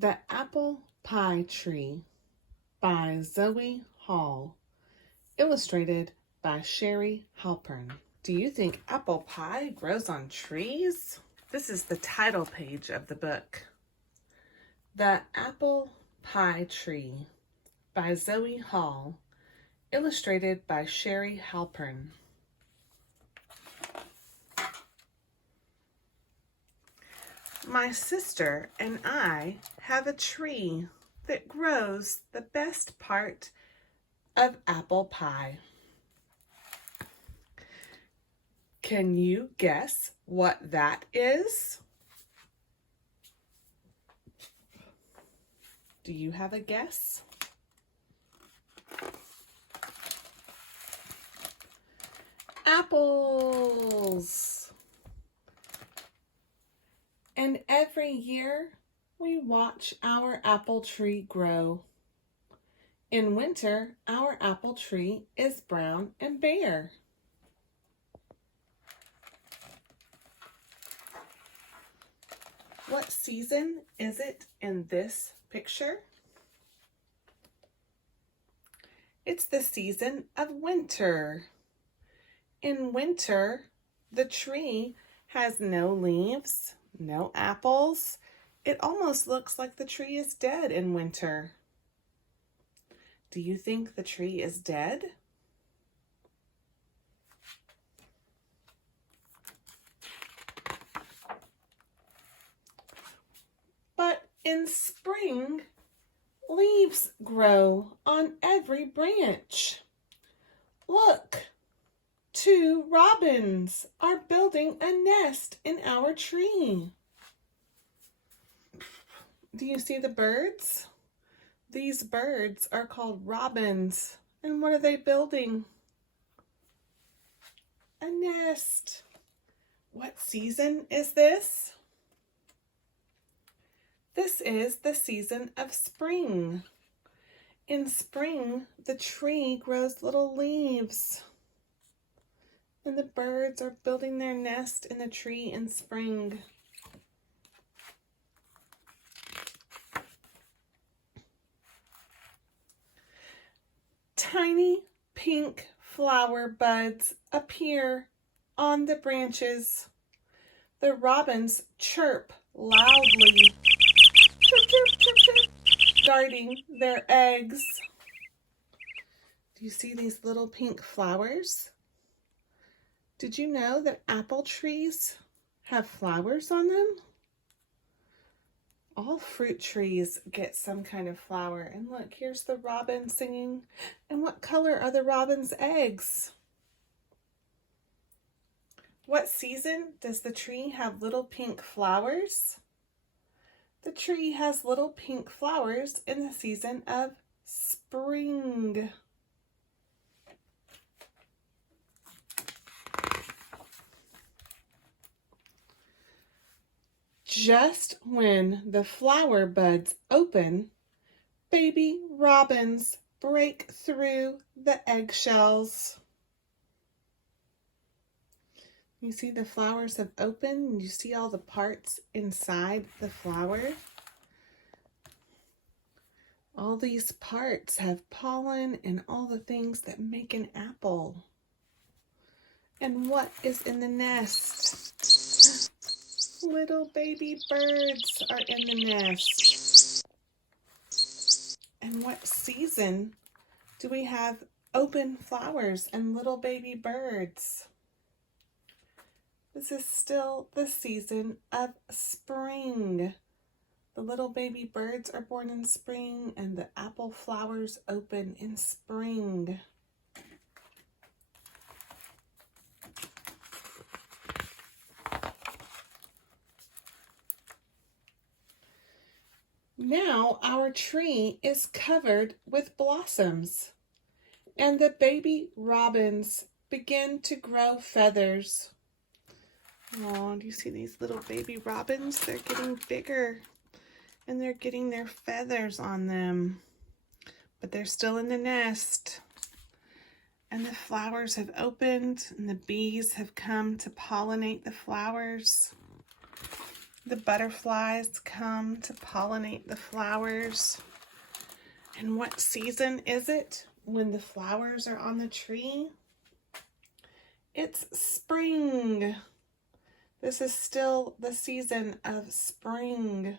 The Apple Pie Tree by Zoe Hall, illustrated by Sherry Halpern. Do you think apple pie grows on trees? This is the title page of the book. The Apple Pie Tree by Zoe Hall, illustrated by Sherry Halpern. My sister and I have a tree that grows the best part of apple pie. Can you guess what that is? Do you have a guess? Apples! And every year we watch our apple tree grow. In winter, our apple tree is brown and bare. What season is it in this picture? It's the season of winter. In winter, the tree has no leaves, no apples. It almost looks like the tree is dead in winter. Do you think the tree is dead? But in spring, leaves grow on every branch. Look, 2 robins are building a nest in our tree. Do you see the birds? These birds are called robins. And what are they building? A nest. What season is this? This is the season of spring. In spring, the tree grows little leaves. And the birds are building their nest in the tree in spring. Tiny pink flower buds appear on the branches. The robins chirp loudly, chirp, chirp, chirp, chirp, guarding their eggs. Do you see these little pink flowers? Did you know that apple trees have flowers on them? All fruit trees get some kind of flower. And look, here's the robin singing. And what color are the robin's eggs? What season does the tree have little pink flowers? The tree has little pink flowers in the season of spring. Just when the flower buds open, baby robins break through the eggshells. You see the flowers have opened, and you see all the parts inside the flower. All these parts have pollen and all the things that make an apple. And what is in the nest? Little baby birds are in the nest. And what season do we have open flowers and little baby birds? This is still the season of spring. The little baby birds are born in spring and the apple flowers open in spring. Now our tree is covered with blossoms, and the baby robins begin to grow feathers. Oh, do you see these little baby robins? They're getting bigger, and they're getting their feathers on them, but they're still in the nest. And the flowers have opened, and the bees have come to pollinate the flowers. The butterflies come to pollinate the flowers. And what season is it when the flowers are on the tree? It's spring. This is still the season of spring.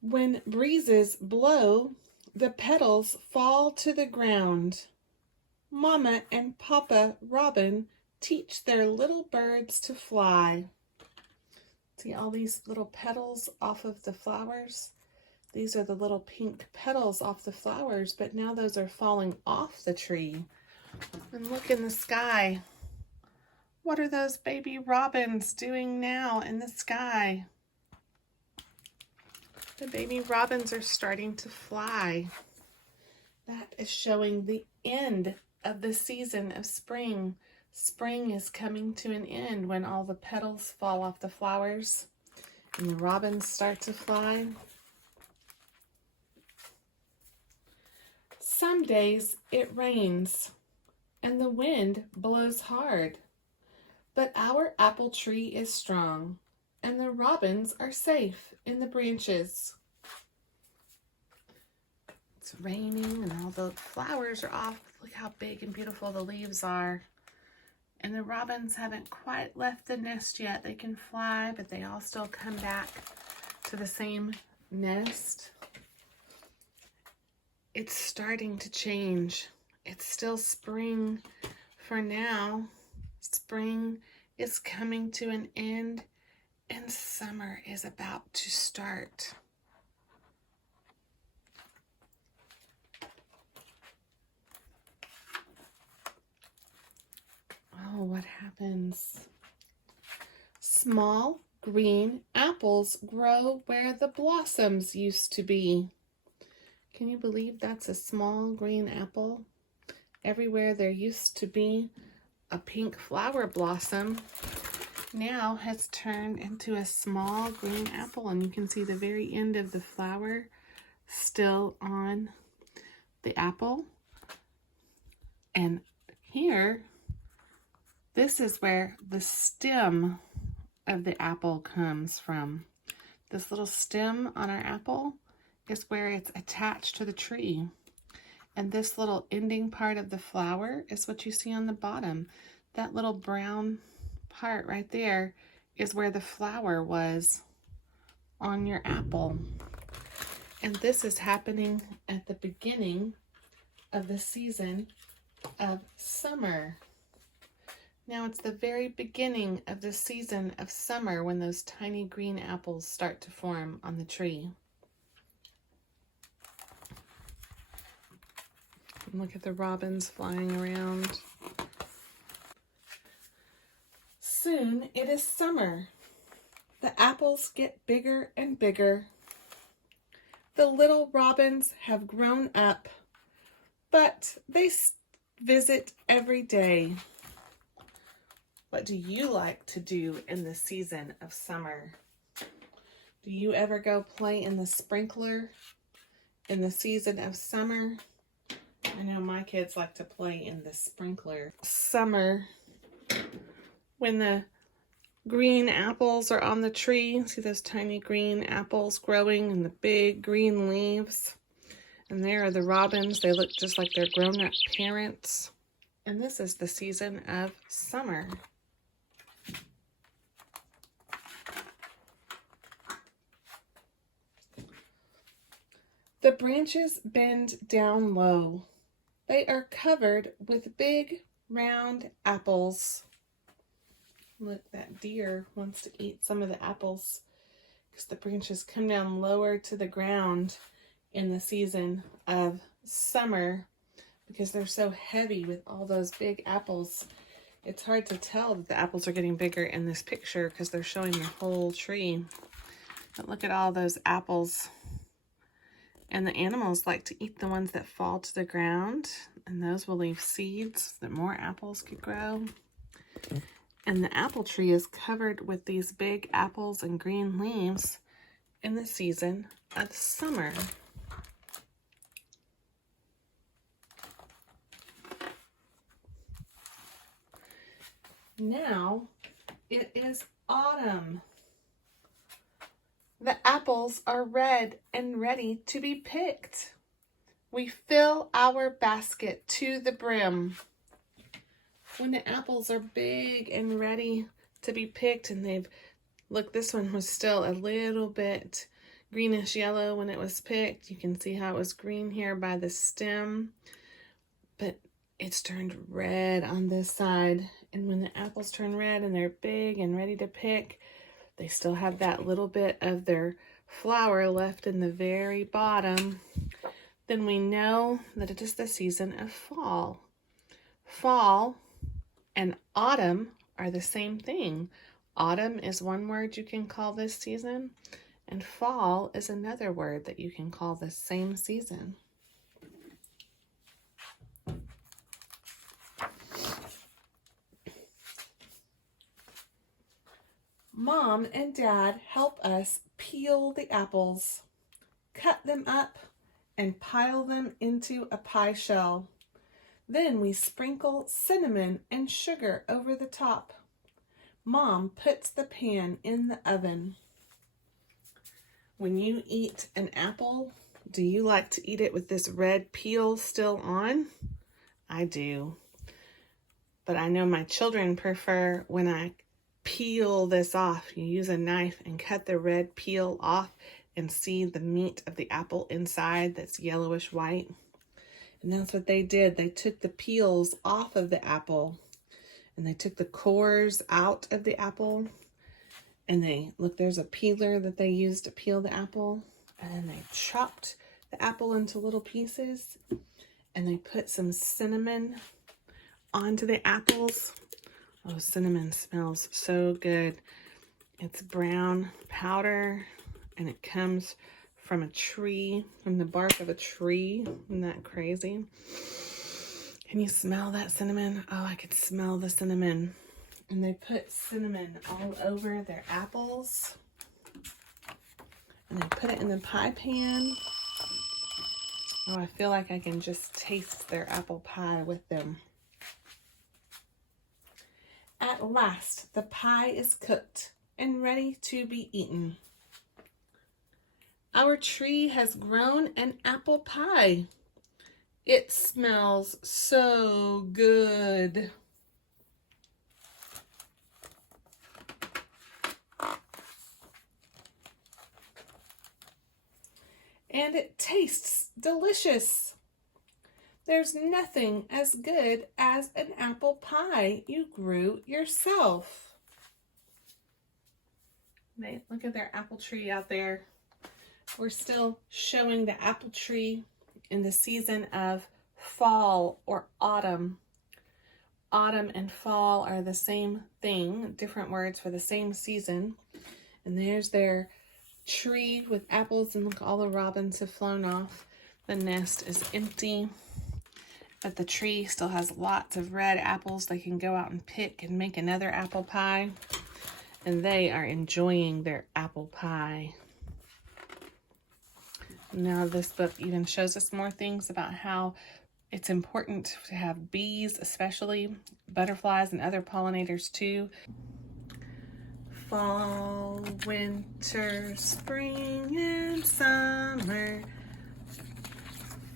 When breezes blow, the petals fall to the ground. Mama and Papa Robin teach their little birds to fly. See all these little petals off of the flowers? These are the little pink petals off the flowers, but now those are falling off the tree. And look in the sky. What are those baby robins doing now in the sky? The baby robins are starting to fly. That is showing the end of the season of spring. Spring is coming to an end when all the petals fall off the flowers and the robins start to fly. Some days it rains and the wind blows hard, but our apple tree is strong and the robins are safe in the branches. It's raining and all the flowers are off. Look how big and beautiful the leaves are. And the robins haven't quite left the nest yet. They can fly, but they all still come back to the same nest. It's starting to change. It's still spring for now. Spring is coming to an end and summer is about to start. Oh, what happens? Small green apples grow where the blossoms used to be. Can you believe that's a small green apple? Everywhere there used to be a pink flower blossom now has turned into a small green apple, and you can see the very end of the flower still on the apple. And here, this is where the stem of the apple comes from. This little stem on our apple is where it's attached to the tree. And this little ending part of the flower is what you see on the bottom. That little brown part right there is where the flower was on your apple. And this is happening at the beginning of the season of summer. Now it's the very beginning of the season of summer when those tiny green apples start to form on the tree. And look at the robins flying around. Soon it is summer. The apples get bigger and bigger. The little robins have grown up, but they visit every day. What do you like to do in the season of summer? Do you ever go play in the sprinkler in the season of summer? I know my kids like to play in the sprinkler. Summer, when the green apples are on the tree, see those tiny green apples growing and the big green leaves? And there are the robins. They look just like their grown-up parents. And this is the season of summer. The branches bend down low. They are covered with big, round apples. Look, that deer wants to eat some of the apples because the branches come down lower to the ground in the season of summer because they're so heavy with all those big apples. It's hard to tell that the apples are getting bigger in this picture because they're showing the whole tree. But look at all those apples. And the animals like to eat the ones that fall to the ground, and those will leave seeds so that more apples could grow. And the apple tree is covered with these big apples and green leaves in the season of summer. Now it is autumn. The apples are red and ready to be picked. We fill our basket to the brim. When the apples are big and ready to be picked, and look, this one was still a little bit greenish yellow when it was picked. You can see how it was green here by the stem, but it's turned red on this side. And when the apples turn red and they're big and ready to pick, they still have that little bit of their flower left in the very bottom. Then we know that it is the season of fall. Fall and autumn are the same thing. Autumn is one word you can call this season, and fall is another word that you can call the same season. Mom and Dad help us peel the apples, cut them up, and pile them into a pie shell. Then we sprinkle cinnamon and sugar over the top. Mom puts the pan in the oven. When you eat an apple, do you like to eat it with this red peel still on? I do. But I know my children prefer when I peel this off. You use a knife and cut the red peel off and see the meat of the apple inside that's yellowish white. And that's what they did. They took the peels off of the apple, and they took the cores out of the apple. And look, there's a peeler that they used to peel the apple. And then they chopped the apple into little pieces, and they put some cinnamon onto the apples. Oh, cinnamon smells so good. It's brown powder, and it comes from a tree, from the bark of a tree. Isn't that crazy? Can you smell that cinnamon? Oh, I could smell the cinnamon. And they put cinnamon all over their apples. And they put it in the pie pan. Oh, I feel like I can just taste their apple pie with them. At last, the pie is cooked and ready to be eaten. Our tree has grown an apple pie. It smells so good. And it tastes delicious. There's nothing as good as an apple pie you grew yourself. Look at their apple tree out there. We're still showing the apple tree in the season of fall or autumn. Autumn and fall are the same thing, different words for the same season. And there's their tree with apples, and look, all the robins have flown off. The nest is empty, but the tree still has lots of red apples they can go out and pick and make another apple pie. And they are enjoying their apple pie. Now this book even shows us more things about how it's important to have bees, especially butterflies and other pollinators too. Fall, winter, spring, and summer.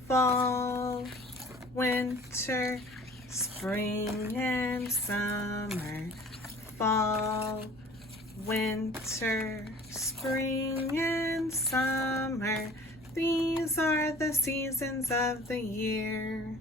Fall, winter, spring, and summer. Fall, winter, spring, and summer. These are the seasons of the year.